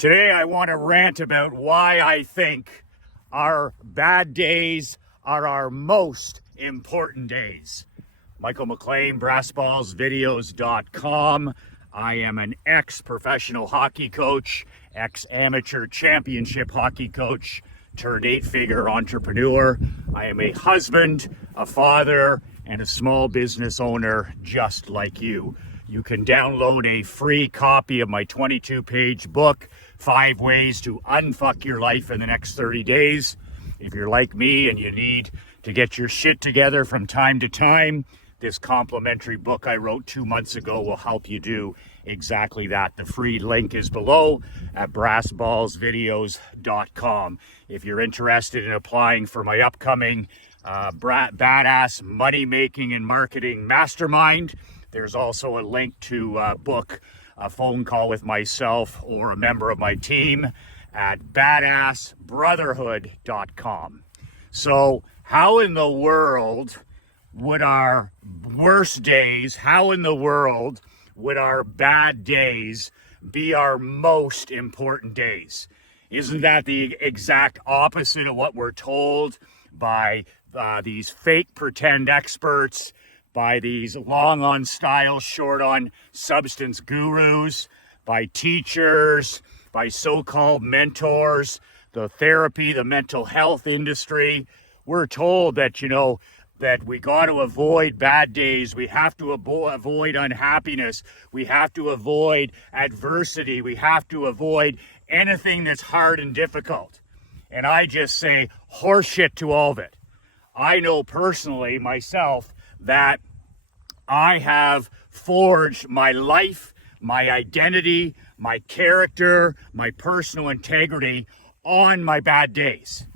Today I want to rant about why I think our bad days are our most important days. Michael McLean, brassballsvideos.com. I am an ex-professional hockey coach, ex-amateur championship hockey coach, turned 8-figure entrepreneur. I am a husband, a father, and a small business owner just like you. You can download a free copy of my 22-page book, 5 Ways to Unfuck Your Life in the Next 30 Days. If you're like me and you need to get your shit together from time to time, this complimentary book I wrote 2 months ago will help you do exactly that. The free link is below at brassballsvideos.com. If you're interested in applying for my upcoming badass money making and marketing mastermind, there's also a link to book a phone call with myself or a member of my team at badassbrotherhood.com. So how in the world would our worst days, how in the world would our bad days be our most important days? Isn't that the exact opposite of what we're told by these fake pretend experts, by these long on style, short on substance gurus, by teachers, by so-called mentors, the therapy, the mental health industry? We're told that, that we got to avoid bad days. We have to avoid unhappiness. We have to avoid adversity. We have to avoid anything that's hard and difficult. And I just say horseshit to all of it. I know personally myself that I have forged my life, my identity, my character, my personal integrity on my bad days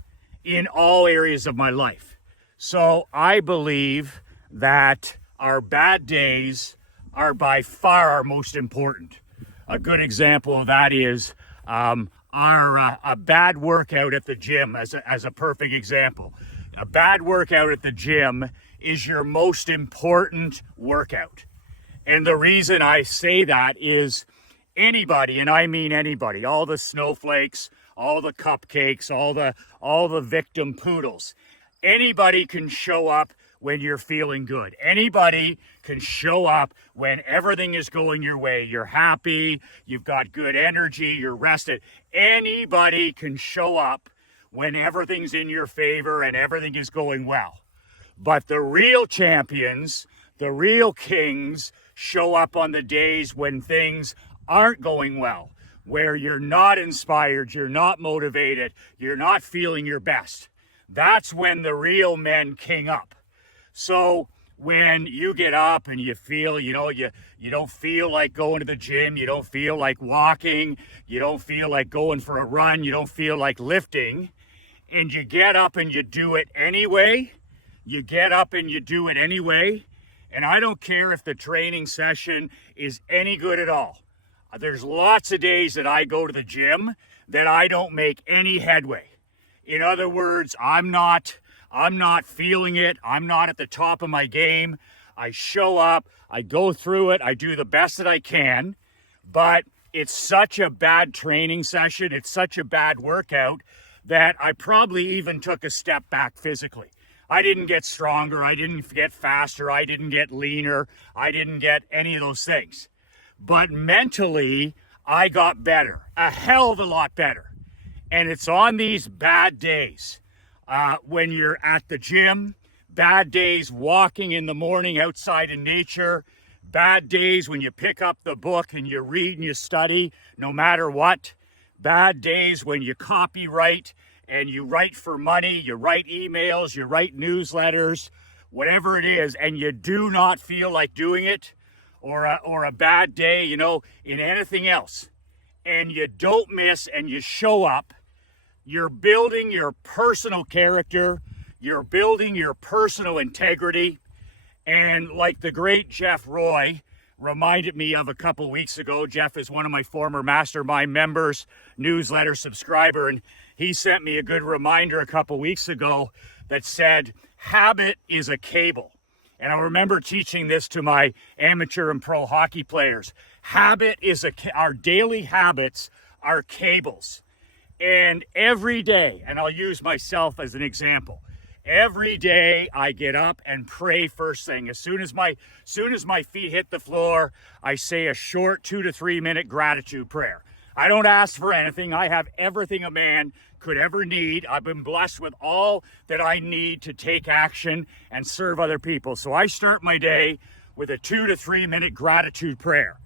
in all areas of my life. So I believe that our bad days are by far our most important. A good example of that is a bad workout at the gym as a perfect example. A bad workout at the gym is your most important workout. And the reason I say that is anybody, and I mean anybody, all the snowflakes, all the cupcakes, all the victim poodles, anybody can show up when you're feeling good. Anybody can show up when everything is going your way. You're happy, you've got good energy, you're rested. Anybody can show up when everything's in your favor and everything is going well. But the real champions, the real kings, show up on the days when things aren't going well, where you're not inspired, you're not motivated, you're not feeling your best. That's when the real men king up. So when you get up and you feel, you don't feel like going to the gym, you don't feel like walking, you don't feel like going for a run, you don't feel like lifting, and you get up and you do it anyway, and I don't care if the training session is any good at all. There's lots of days that I go to the gym that I don't make any headway. In other words, I'm not feeling it. I'm not at the top of my game. I show up, I go through it, I do the best that I can, but it's such a bad training session, it's such a bad workout that I probably even took a step back physically. I didn't get stronger, I didn't get faster, I didn't get leaner, I didn't get any of those things. But mentally, I got better, a hell of a lot better. And it's on these bad days, when you're at the gym, bad days walking in the morning outside in nature, bad days when you pick up the book and you read and you study, no matter what, bad days when you copyright and you write for money, you write emails, you write newsletters, whatever it is, and you do not feel like doing it, or a bad day, in anything else, and you don't miss and you show up, you're building your personal character, you're building your personal integrity. And like the great Jeff Roy reminded me of a couple weeks ago, Jeff is one of my former mastermind members, newsletter subscriber, and he sent me a good reminder a couple weeks ago that said, habit is a cable. And I remember teaching this to my amateur and pro hockey players. Our daily habits are cables. And every day, and I'll use myself as an example, every day I get up and pray first thing. As soon as my feet hit the floor, I say a short 2 to 3 minute gratitude prayer. I don't ask for anything. I have everything a man could ever need. I've been blessed with all that I need to take action and serve other people. So I start my day with a 2 to 3 minute gratitude prayer.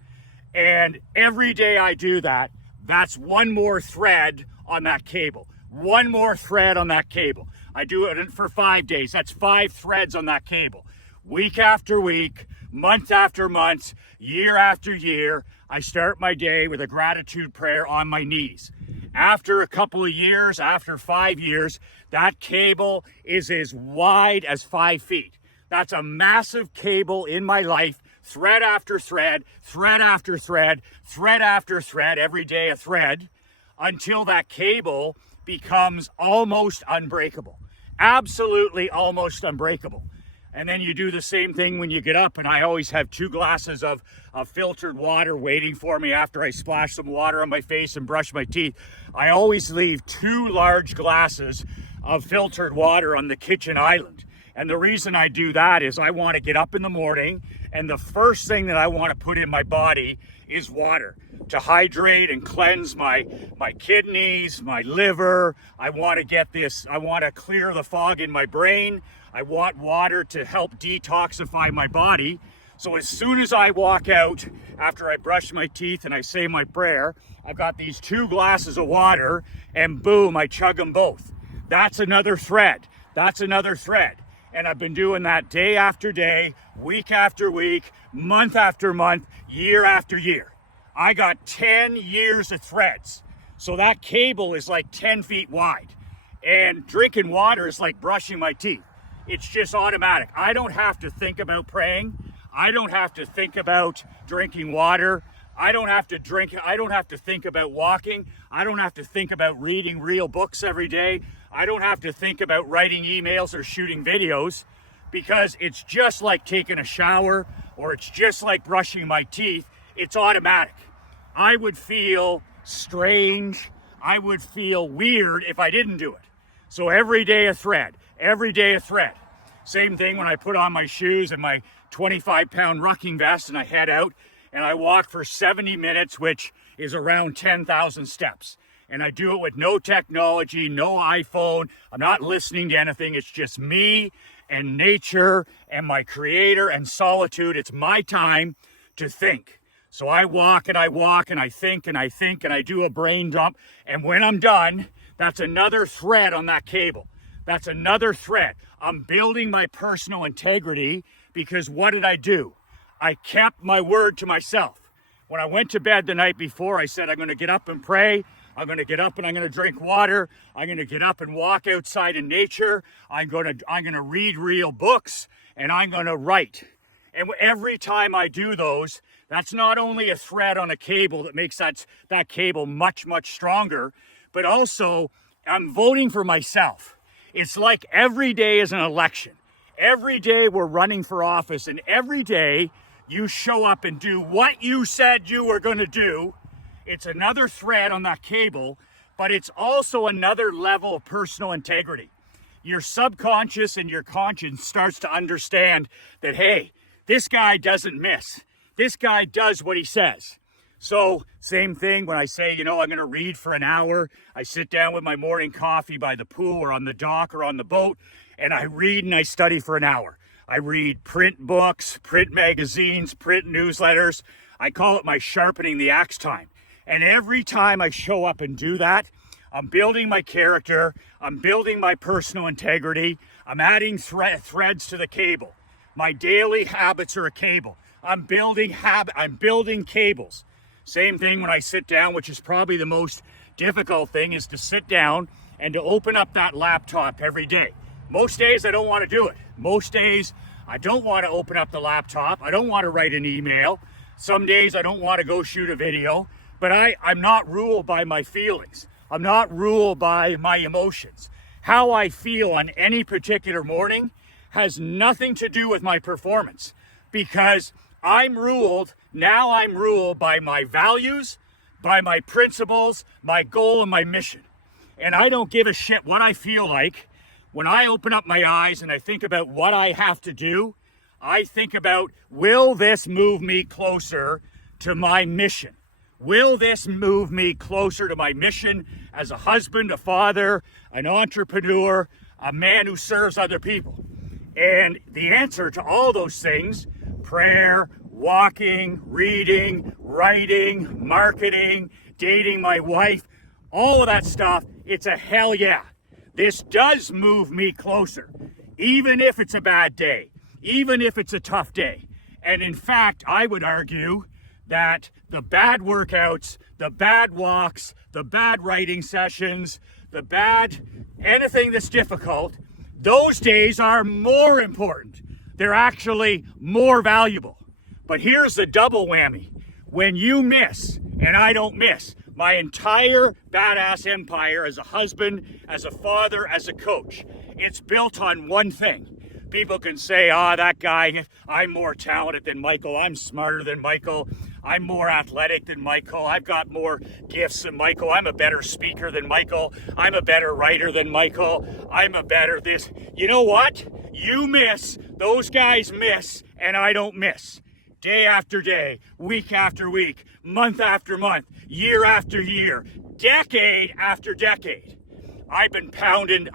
And every day I do that, that's one more thread on that cable. One more thread on that cable. I do it for 5 days. That's 5 threads on that cable. Week after week, month after month, year after year, I start my day with a gratitude prayer on my knees. After a couple of years, after 5 years, that cable is as wide as 5 feet. That's a massive cable in my life, thread after thread, thread after thread, thread after thread, every day a thread, until that cable becomes almost unbreakable. Absolutely almost unbreakable. And then you do the same thing when you get up, and I always have 2 glasses of filtered water waiting for me after I splash some water on my face and brush my teeth. I always leave 2 large glasses of filtered water on the kitchen island. And the reason I do that is I want to get up in the morning, and the first thing that I want to put in my body is water to hydrate and cleanse my kidneys, my liver. I want to clear the fog in my brain. I want water to help detoxify my body. So as soon as I walk out, after I brush my teeth and I say my prayer, I've got these 2 glasses of water, and boom, I chug them both. That's another thread. That's another thread. And I've been doing that day after day, week after week, month after month, year after year. I got 10 years of threads. So that cable is like 10 feet wide. And drinking water is like brushing my teeth. It's just automatic. I don't have to think about praying. I don't have to think about drinking water. I don't have to think about walking. I don't have to think about reading real books every day. I don't have to think about writing emails or shooting videos, because it's just like taking a shower, or it's just like brushing my teeth. It's automatic. I would feel strange. I would feel weird if I didn't do it. So every day a thread, every day a thread. Same thing when I put on my shoes and my 25-pound rucking vest and I head out and I walk for 70 minutes, which is around 10,000 steps. And I do it with no technology, no iPhone. I'm not listening to anything. It's just me and nature and my creator and solitude. It's my time to think. So I walk and I walk and I think and I think and I do a brain dump. And when I'm done, that's another thread on that cable. That's another thread. I'm building my personal integrity, because what did I do? I kept my word to myself. When I went to bed the night before, I said, I'm going to get up and pray. I'm going to get up and I'm going to drink water. I'm going to get up and walk outside in nature. I'm going to read real books, and I'm going to write. And every time I do those, that's not only a thread on a cable that makes that cable much, much stronger, but also I'm voting for myself. It's like every day is an election. Every day we're running for office, and every day you show up and do what you said you were going to do. It's another thread on that cable, but it's also another level of personal integrity. Your subconscious and your conscience starts to understand that, hey, this guy doesn't miss. This guy does what he says. So same thing when I say, I'm going to read for an hour. I sit down with my morning coffee by the pool or on the dock or on the boat, and I read and I study for an hour. I read print books, print magazines, print newsletters. I call it my sharpening the axe time. And every time I show up and do that, I'm building my character. I'm building my personal integrity. I'm adding threads to the cable. My daily habits are a cable. I'm building cables. Same thing when I sit down, which is probably the most difficult thing, is to sit down and to open up that laptop every day. Most days I don't want to do it. Most days I don't want to open up the laptop. I don't want to write an email. Some days I don't want to go shoot a video. But I'm not ruled by my feelings. I'm not ruled by my emotions. How I feel on any particular morning has nothing to do with my performance, because I'm ruled by my values, by my principles, my goal, and my mission. And I don't give a shit what I feel like. When I open up my eyes and I think about what I have to do, I think about, will this move me closer to my mission? Will this move me closer to my mission as a husband, a father, an entrepreneur, a man who serves other people? And the answer to all those things, prayer, walking, reading, writing, marketing, dating my wife, all of that stuff, it's a hell yeah. This does move me closer, even if it's a bad day, even if it's a tough day. And in fact, I would argue that the bad workouts, the bad walks, the bad writing sessions, the bad anything that's difficult, those days are more important. They're actually more valuable. But here's the double whammy. When you miss, and I don't miss, my entire badass empire as a husband, as a father, as a coach, it's built on one thing. People can say, that guy, I'm more talented than Michael, I'm smarter than Michael, I'm more athletic than Michael, I've got more gifts than Michael, I'm a better speaker than Michael, I'm a better writer than Michael, I'm a better this. You know what? You miss, those guys miss, and I don't miss. Day after day, week after week, month after month, year after year, decade after decade. I've been pounding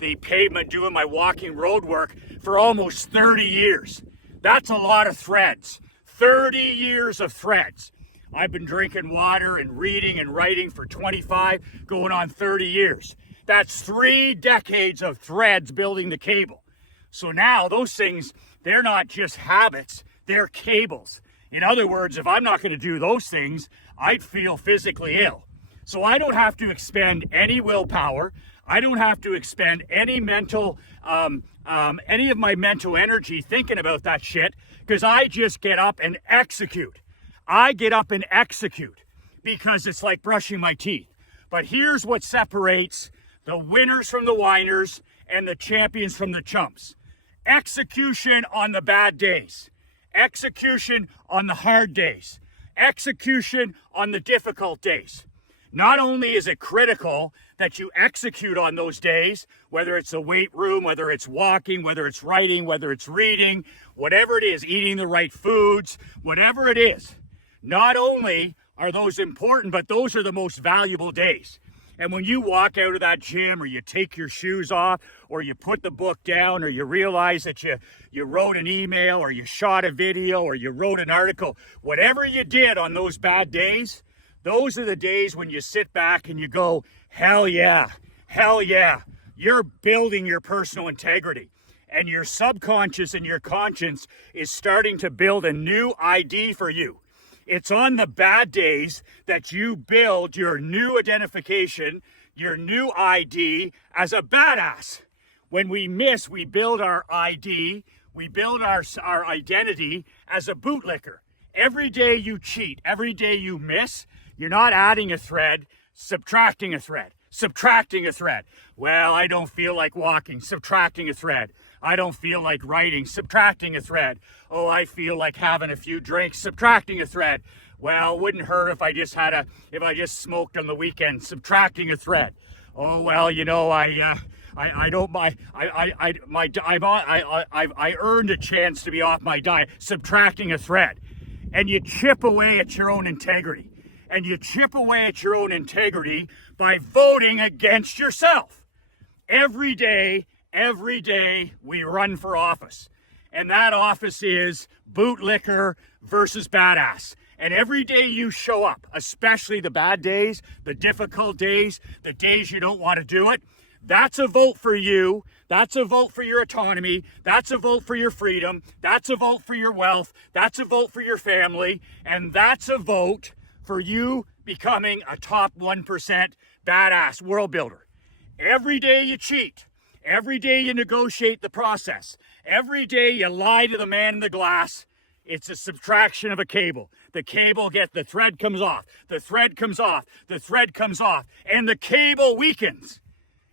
the pavement doing my walking road work for almost 30 years. That's a lot of threads. 30 years of threads. I've been drinking water and reading and writing for 25, going on 30 years. That's 3 decades of threads building the cable. So now those things, they're not just habits, they're cables. In other words, if I'm not going to do those things, I'd feel physically ill. So I don't have to expend any willpower. I don't have to expend any any of my mental energy thinking about that shit, because I just get up and execute. I get up and execute because it's like brushing my teeth. But here's what separates the winners from the whiners and the champions from the chumps. Execution on the bad days. Execution on the hard days. Execution on the difficult days. Not only is it critical that you execute on those days, whether it's the weight room, whether it's walking, whether it's writing, whether it's reading, whatever it is, eating the right foods, whatever it is, not only are those important, but those are the most valuable days. And when you walk out of that gym, or you take your shoes off, or you put the book down, or you realize that you wrote an email, or you shot a video, or you wrote an article, whatever you did on those bad days, those are the days when you sit back and you go, hell yeah, hell yeah. You're building your personal integrity. And your subconscious and your conscience is starting to build a new ID for you. It's on the bad days that you build your new identification, your new ID as a badass. When we miss, we build our ID, we build our identity as a bootlicker. Every day you cheat, every day you miss, you're not adding a thread, subtracting a thread, subtracting a thread. Well, I don't feel like walking, subtracting a thread. I don't feel like writing, subtracting a thread. Oh, I feel like having a few drinks, subtracting a thread. Well, it wouldn't hurt if I just smoked on the weekend, subtracting a thread. Oh, well, you know, I earned a chance to be off my diet, subtracting a thread. And you chip away at your own integrity. And you chip away at your own integrity by voting against yourself. Every day we run for office. And that office is bootlicker versus badass. And every day you show up, especially the bad days, the difficult days, the days you don't want to do it, that's a vote for you. That's a vote for your autonomy. That's a vote for your freedom. That's a vote for your wealth. That's a vote for your family. And that's a vote for you becoming a top 1% badass world builder. Every day you cheat. Every day you negotiate the process. Every day you lie to the man in the glass. It's a subtraction of a cable. The thread comes off. The thread comes off. The thread comes off. And the cable weakens.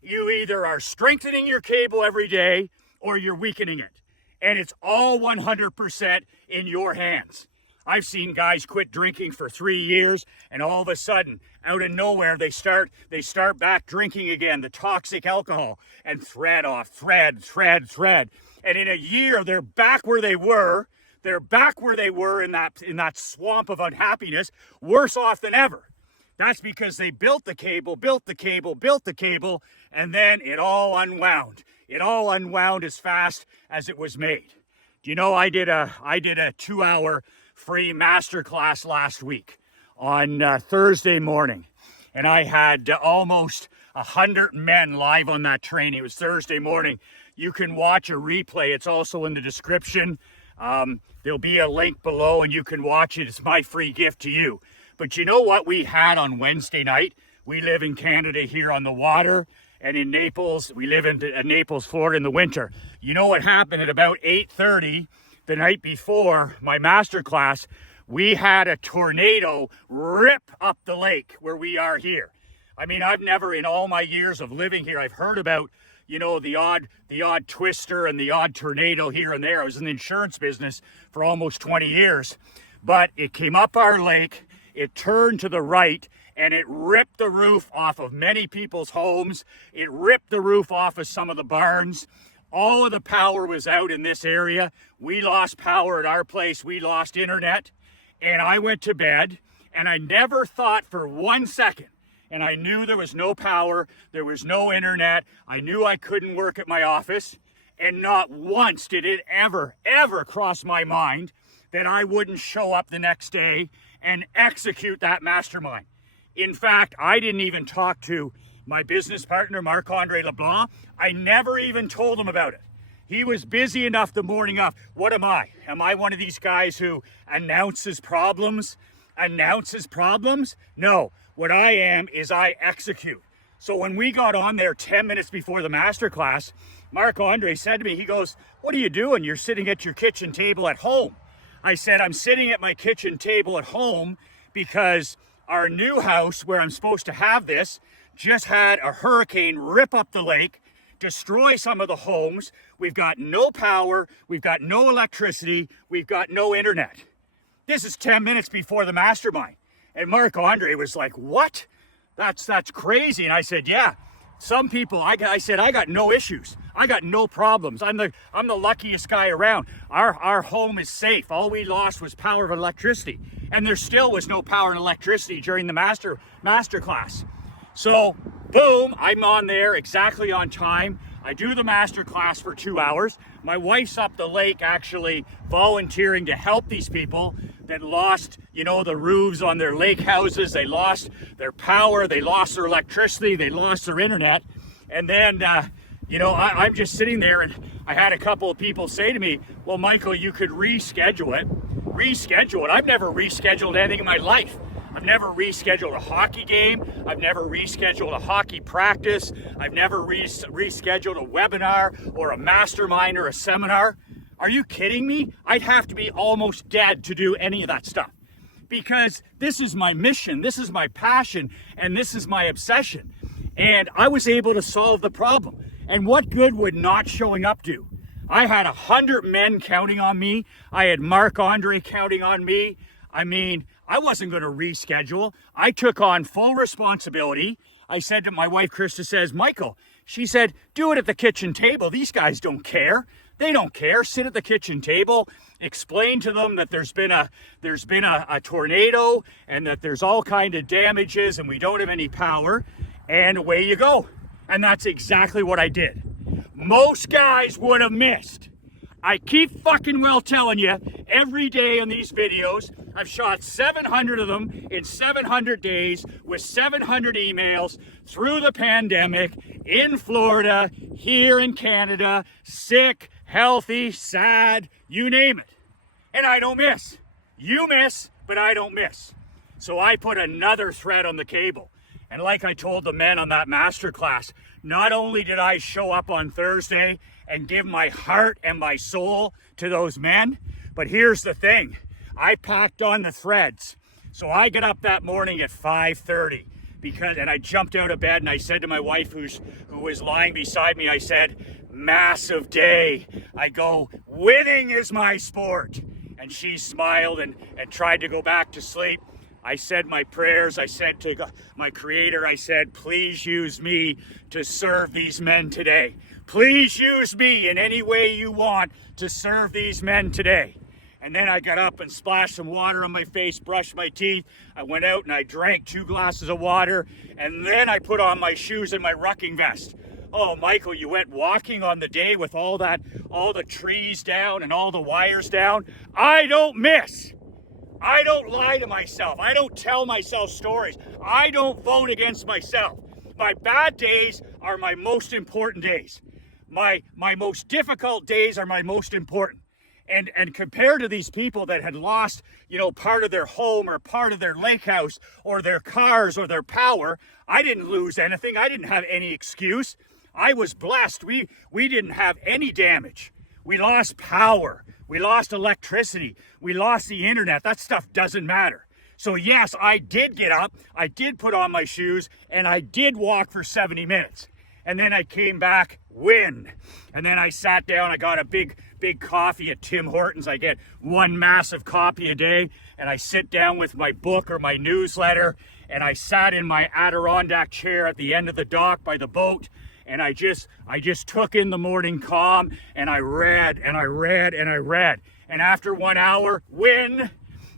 You either are strengthening your cable every day or you're weakening it. And it's all 100% in your hands. I've seen guys quit drinking for 3 years, and all of a sudden, out of nowhere, they start back drinking again, the toxic alcohol, and thread. And in a year, they're back where they were. They're back where they were in that swamp of unhappiness, worse off than ever. That's because they built the cable, and then it all unwound. It all unwound as fast as it was made. Do you know I did a 2-hour free masterclass last week on Thursday morning, and I had almost 100 men live on that training. It was Thursday morning. You can watch a replay. It's also in the description. There'll be a link below, and you can watch it. It's my free gift to you. But you know what we had on Wednesday night? We live in Canada here on the water, and in Naples, we live in Naples, Florida in the winter. You know what happened at about 8:30 the night before my masterclass? We had a tornado rip up the lake where we are here. I mean, I've never in all my years of living here, I've heard about, you know, the odd twister and the odd tornado here and there. I was in the insurance business for almost 20 years, but it came up our lake. It turned to the right, and it ripped the roof off of many people's homes. It ripped the roof off of some of the barns. All of the power was out in this area. We lost power at our place. We lost internet. And I went to bed, and I never thought for 1 second, and I knew there was no power, there was no internet. I knew I couldn't work at my office, and not once did it ever cross my mind that I wouldn't show up the next day and execute that mastermind. In fact, I didn't even talk to my business partner, Marc-Andre LeBlanc. I never even told him about it. He was busy enough the morning of. What am I? Am I one of these guys who announces problems? No, what I am is I execute. So when we got on there 10 minutes before the masterclass, Marc-Andre said to me, he goes, "What are you doing? You're sitting at your kitchen table at home." I said, "I'm sitting at my kitchen table at home because our new house where I'm supposed to have this just had a hurricane rip up the lake, destroy some of the homes. We've got no power. We've got no electricity. We've got no internet." This is 10 minutes before the mastermind. And Marc-Andre was like, "What? That's crazy." And I said, "Yeah, some people," I said, "I got no issues. I got no problems. I'm the luckiest guy around. Our home is safe. All we lost was power and electricity." And there still was no power and electricity during the master class. So boom, I'm on there exactly on time. I do the master class for 2 hours. My wife's up the lake actually volunteering to help these people that lost, you know, the roofs on their lake houses. They lost their power. They lost their electricity. They lost their internet. And then, you know, I'm just sitting there, and I had a couple of people say to me, "Well, Michael, you could reschedule it." Reschedule it? I've never rescheduled anything in my life. I've never rescheduled a hockey game. I've never rescheduled a hockey practice. I've never rescheduled a webinar or a mastermind or a seminar. Are you kidding me? I'd have to be almost dead to do any of that stuff, because this is my mission, this is my passion, and this is my obsession. And I was able to solve the problem. And what good would not showing up do? I had 100 men counting on me. I had Marc-Andre counting on me. I mean, I wasn't going to reschedule. I took on full responsibility. I said to my wife, Krista says, "Michael," she said, "do it at the kitchen table. These guys don't care. They don't care. Sit at the kitchen table, explain to them that there's been a tornado and that there's all kind of damages and we don't have any power, and away you go." And that's exactly what I did. Most guys would have missed. I keep fucking well telling you, every day on these videos, I've shot 700 of them in 700 days with 700 emails through the pandemic, in Florida, here in Canada, sick, healthy, sad, you name it. And I don't miss. You miss, but I don't miss. So I put another thread on the cable. And like I told the men on that masterclass, not only did I show up on Thursday and give my heart and my soul to those men, but here's the thing. I packed on the threads. So I get up that morning at 5:30 and I jumped out of bed and I said to my wife who was lying beside me, I said, "Massive day." I go, "Winning is my sport." And and she smiled and tried to go back to sleep. I said my prayers. I said to my Creator, I said, please use me to serve these men today. Please use me in any way you want to serve these men today. And then I got up and splashed some water on my face, brushed my teeth. I went out and I drank 2 glasses of water. And then I put on my shoes and my rucking vest. Oh, Michael, you went walking on the day with all the trees down and all the wires down. I don't miss. I don't lie to myself. I don't tell myself stories. I don't vote against myself. My bad days are my most important days. My most difficult days are my most important. And compared to these people that had lost, part of their home or part of their lake house or their cars or their power, I didn't lose anything. I didn't have any excuse. I was blessed. We didn't have any damage. We lost power. We lost electricity. We lost the internet. That stuff doesn't matter. So yes, I did get up. I did put on my shoes and I did walk for 70 minutes. And then I came back, win. And then I sat down. I got a big coffee at Tim Hortons. I get 1 massive coffee a day. And I sit down with my book or my newsletter. And I sat in my Adirondack chair at the end of the dock by the boat. And I just took in the morning calm, and I read and I read and I read. And after 1 hour, win.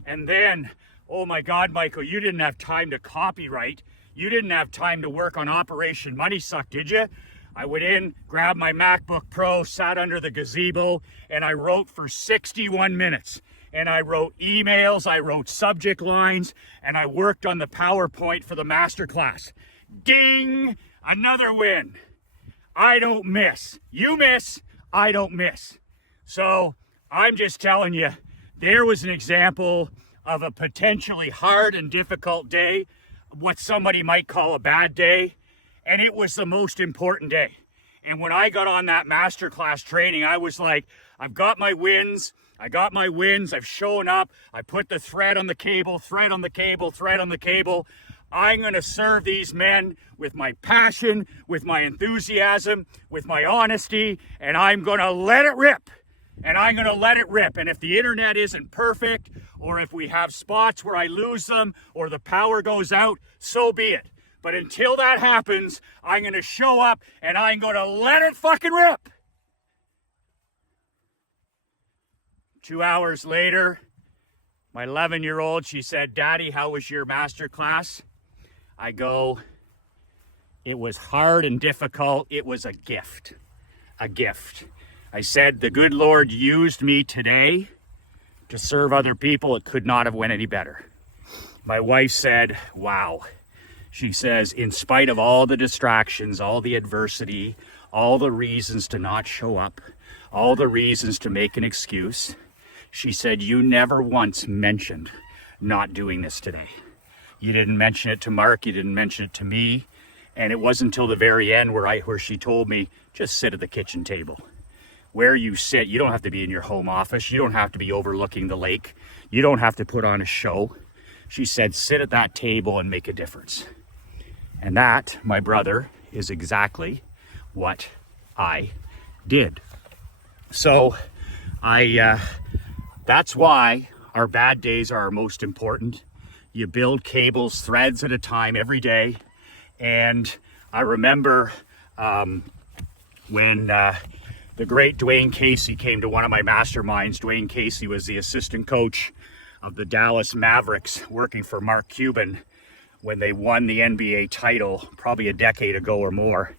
And then, oh my God, Michael, you didn't have time to copyright. You didn't have time to work on Operation Money Suck, did you? I went in, grabbed my MacBook Pro, sat under the gazebo, and I wrote for 61 minutes. And I wrote emails, I wrote subject lines, and I worked on the PowerPoint for the Masterclass. Ding! Another win. I don't miss. You miss, I don't miss. So I'm just telling you, there was an example of a potentially hard and difficult day, what somebody might call a bad day, and it was the most important day. And when I got on that Masterclass training, I was like, I've got my wins. I've shown up. I put the thread on the cable. I'm going to serve these men with my passion, with my enthusiasm, with my honesty, and I'm going to let it rip. And if the internet isn't perfect, or if we have spots where I lose them, or the power goes out, so be it. But until that happens, I'm going to show up and I'm going to let it fucking rip. 2 hours later, my 11-year-old, she said, Daddy, how was your Masterclass? I go, it was hard and difficult. It was a gift. I said, the good Lord used me today to serve other people. It could not have went any better. My wife said, wow. She says, in spite of all the distractions, all the adversity, all the reasons to not show up, all the reasons to make an excuse, she said, you never once mentioned not doing this today. You didn't mention it to Mark, you didn't mention it to me, and it wasn't until the very end where she told me, just sit at the kitchen table. Where you sit, you don't have to be in your home office, you don't have to be overlooking the lake, you don't have to put on a show. She said, sit at that table and make a difference. And that, my brother, is exactly what I did. So that's why our bad days are our most important. You build cables, threads at a time every day. And I remember when the great Dwayne Casey came to one of my masterminds. Dwayne Casey was the assistant coach of the Dallas Mavericks, working for Mark Cuban when they won the NBA title probably a decade ago or more.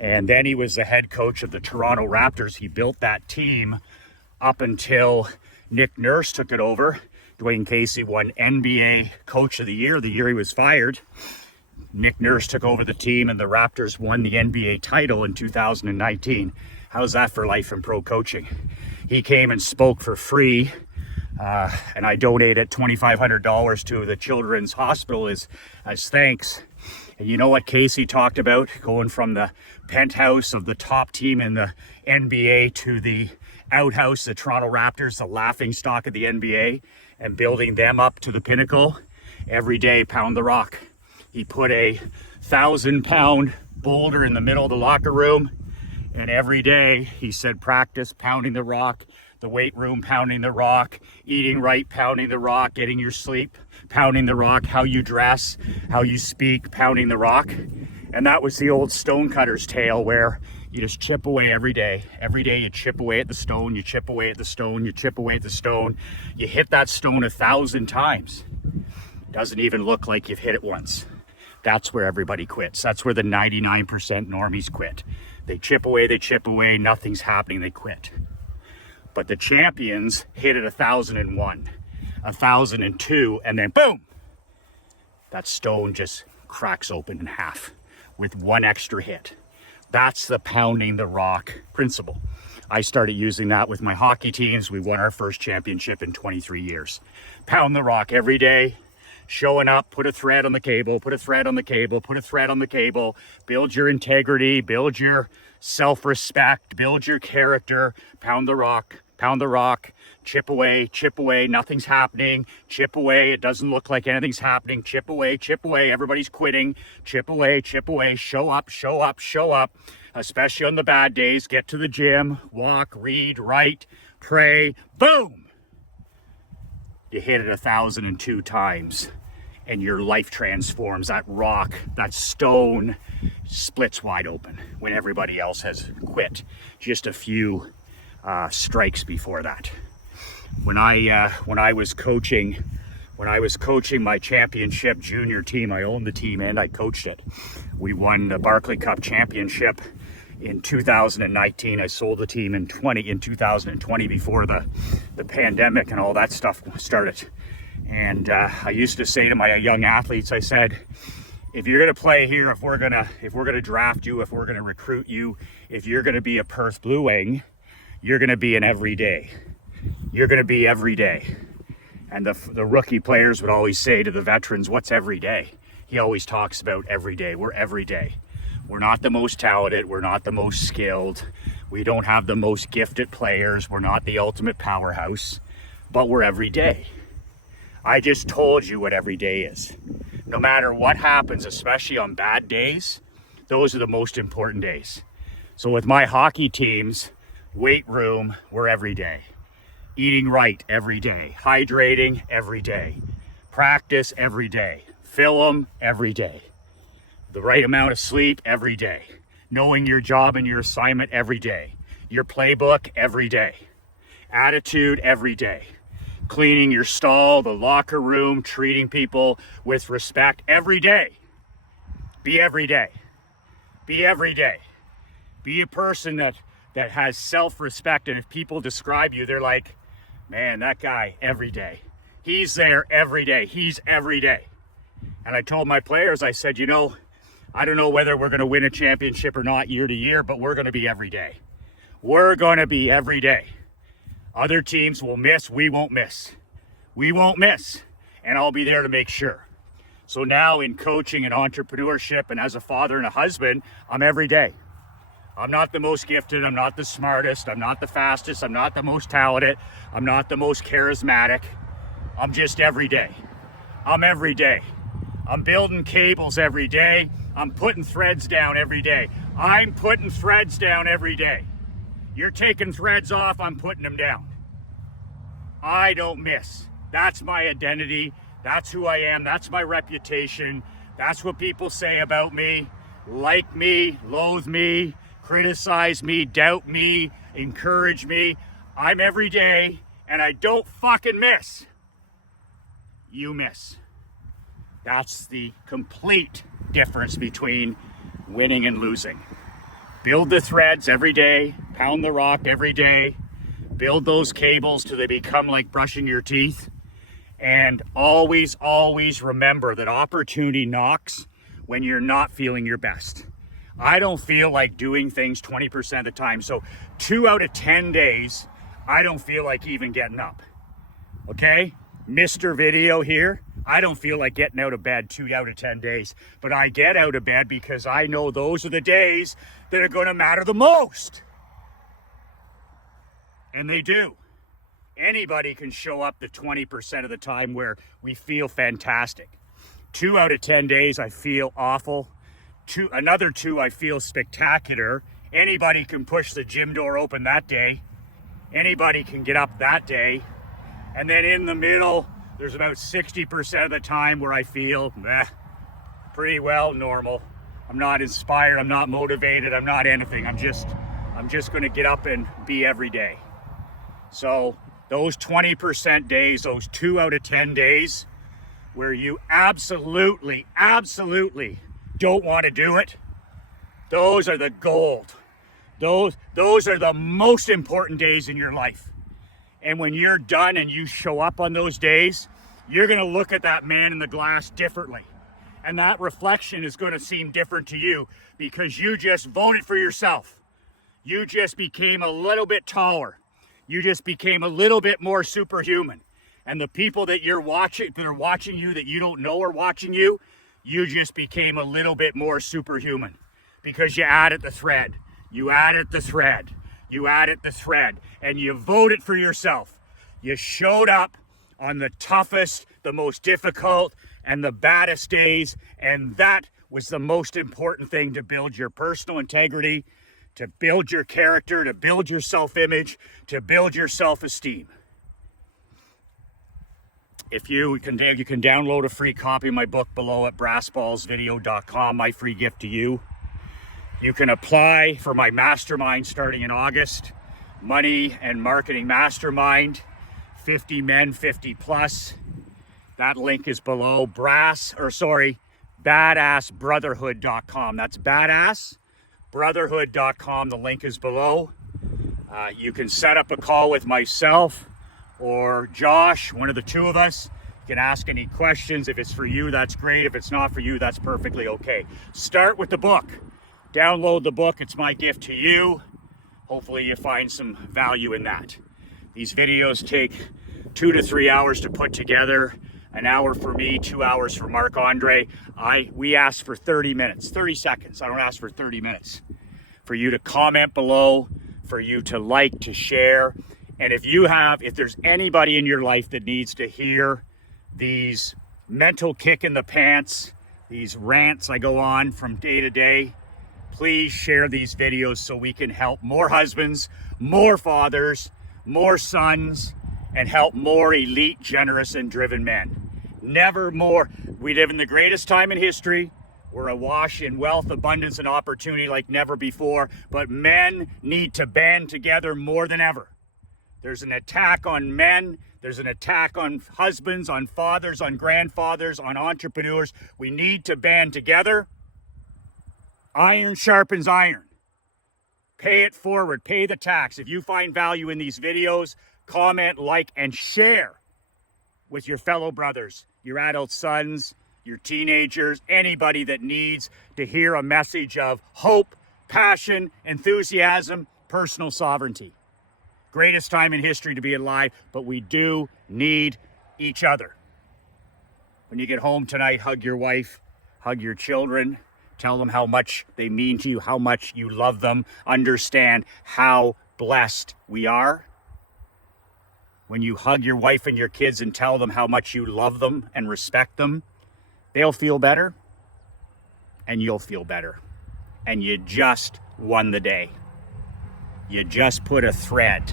And then he was the head coach of the Toronto Raptors. He built that team up until Nick Nurse took it over. Dwayne Casey won NBA Coach of the Year the year he was fired. Nick Nurse took over the team and the Raptors won the NBA title in 2019. How's that for life and pro coaching? He came and spoke for free, and I donated $2,500 to the Children's Hospital as thanks. And you know what Casey talked about? Going from the penthouse of the top team in the NBA to the outhouse, the Toronto Raptors, the laughingstock of the NBA, and building them up to the pinnacle. Every day, pound the rock. He put a 1,000-pound boulder in the middle of the locker room, and every day he said, practice pounding the rock. the weight room, pounding the rock, eating right, pounding the rock, getting your sleep, pounding the rock, how you dress, how you speak, pounding the rock. And that was the old stonecutter's tale, where you just chip away every day. Every day you chip away at the stone, you chip away at the stone, you chip away at the stone. You hit that stone 1,000 times. Doesn't even look like you've hit it once. That's where everybody quits. That's where the 99% normies quit. They chip away, nothing's happening, they quit. But the champions hit it 1,001, 1,002, and then boom! That stone just cracks open in half with one extra hit. That's the pounding the rock principle. I started using that with my hockey teams. We won our first championship in 23 years. Pound the rock every day, showing up, put a thread on the cable, put a thread on the cable, put a thread on the cable, build your integrity, build your self-respect, build your character, pound the rock, chip away, nothing's happening, chip away, it doesn't look like anything's happening, chip away, everybody's quitting, chip away, show up, especially on the bad days, get to the gym, walk, read, write, pray, boom! You hit it 1,002 times and your life transforms. That rock, that stone splits wide open when everybody else has quit just a few strikes before that. When I was coaching my championship junior team, I owned the team and I coached it. We won the Barclay Cup championship in 2019. I sold the team in 2020 before the pandemic and all that stuff started. And I used to say to my young athletes, I said, if you're going to play here, if we're going to draft you, if we're going to recruit you, if you're going to be a Perth Blue Wing, you're going to be an everyday. You're going to be every day. And the rookie players would always say to the veterans, what's every day? He always talks about every day. We're every day. We're not the most talented. We're not the most skilled. We don't have the most gifted players. We're not the ultimate powerhouse, but we're every day. I just told you what every day is. No matter what happens, especially on bad days, those are the most important days. So with my hockey teams, weight room, we're every day. Eating right every day. Hydrating every day. Practice every day. Film every day. The right amount of sleep every day. Knowing your job and your assignment every day. Your playbook every day. Attitude every day. Cleaning your stall, the locker room, treating people with respect every day. Be every day. Be every day. Be a person that has self-respect, and if people describe you, they're like, man, that guy every day. He's there every day. He's every day. And I told my players, I said, I don't know whether we're going to win a championship or not year to year, but we're going to be every day. We're going to be every day. Other teams will miss, we won't miss. We won't miss, and I'll be there to make sure. So now in coaching and entrepreneurship and as a father and a husband, I'm every day. I'm not the most gifted, I'm not the smartest, I'm not the fastest, I'm not the most talented, I'm not the most charismatic. I'm just every day. I'm every day. I'm building cables every day. I'm putting threads down every day. I'm putting threads down every day. You're taking threads off, I'm putting them down. I don't miss. That's my identity. That's who I am. That's my reputation. That's what people say about me. Like me, loathe me, criticize me, doubt me, encourage me. I'm every day, and I don't fucking miss. You miss. That's the complete difference between winning and losing. Build the threads every day, pound the rock every day, build those cables till they become like brushing your teeth, and always, always remember that opportunity knocks when you're not feeling your best. I don't feel like doing things 20% of the time, so 2 out of 10 days, I don't feel like even getting up, okay? Mr. Video here, I don't feel like getting out of bed 2 out of 10 days, but I get out of bed because I know those are the days that are going to matter the most. And they do. Anybody can show up the 20% of the time where we feel fantastic. 2 out of 10 days, I feel awful. Another 2, I feel spectacular. Anybody can push the gym door open that day. Anybody can get up that day. And then in the middle, there's about 60% of the time where I feel pretty well normal. I'm not inspired, I'm not motivated, I'm not anything. I'm just gonna get up and be every day. So those 20% days, those 2 out of 10 days where you absolutely don't want to do it, those are the gold. Those are the most important days in your life. And when you're done and you show up on those days, you're going to look at that man in the glass differently. And that reflection is going to seem different to you because you just voted for yourself. You just became a little bit taller. You just became a little bit more superhuman. And the people that are watching you that you don't know are watching you, you just became a little bit more superhuman because you added the thread. You added the thread. You added the thread. And you voted for yourself. You showed up on the toughest, the most difficult, and the baddest days. And that was the most important thing to build your personal integrity, to build your character, to build your self-image, to build your self-esteem. If you can download a free copy of my book below at brassballsvideo.com, my free gift to you. You can apply for my mastermind starting in August, Money and Marketing Mastermind, 50 men, 50 plus. That link is below. badassbrotherhood.com. That's badassbrotherhood.com. The link is below. You can set up a call with myself or Josh, one of the two of us. You can ask any questions. If it's for you, that's great. If it's not for you, that's perfectly okay. Start with the book. Download the book. It's my gift to you. Hopefully you find some value in that. These videos take 2 to 3 hours to put together. An hour for me, 2 hours for Marc-Andre. We ask for 30 minutes, 30 seconds. I don't ask for 30 minutes. For you to comment below, for you to like, to share. And if there's anybody in your life that needs to hear these mental kick in the pants, these rants I go on from day to day, please share these videos so we can help more husbands, more fathers, more sons, and help more elite, generous, and driven men. Never more. We live in the greatest time in history. We're awash in wealth, abundance, and opportunity like never before. But men need to band together more than ever. There's an attack on men. There's an attack on husbands, on fathers, on grandfathers, on entrepreneurs. We need to band together. Iron sharpens iron. Pay it forward. Pay the tax. If you find value in these videos, comment, like, and share with your fellow brothers, your adult sons, your teenagers, anybody that needs to hear a message of hope, passion, enthusiasm, personal sovereignty. Greatest time in history to be alive, but we do need each other. When you get home tonight, hug your wife, hug your children, tell them how much they mean to you, how much you love them. Understand how blessed we are. When you hug your wife and your kids and tell them how much you love them and respect them, they'll feel better and you'll feel better. And you just won the day. You just put a thread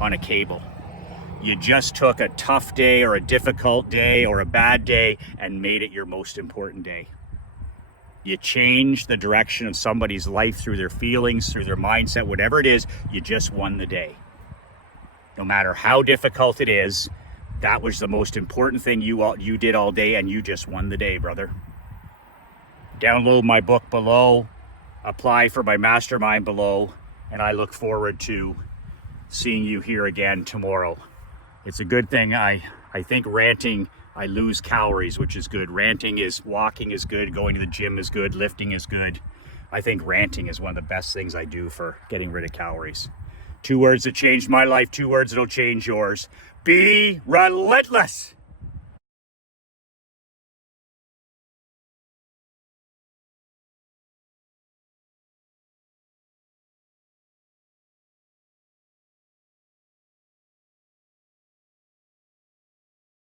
on a cable. You just took a tough day or a difficult day or a bad day and made it your most important day. You changed the direction of somebody's life through their feelings, through their mindset, whatever it is, you just won the day. No matter how difficult it is, that was the most important thing you did all day, and you just won the day, brother. Download my book below, apply for my mastermind below, and I look forward to seeing you here again tomorrow. It's a good thing. I think ranting, I lose calories, which is good. Walking is good, going to the gym is good, lifting is good. I think ranting is one of the best things I do for getting rid of calories. 2 words that changed my life, 2 words that'll change yours. Be relentless.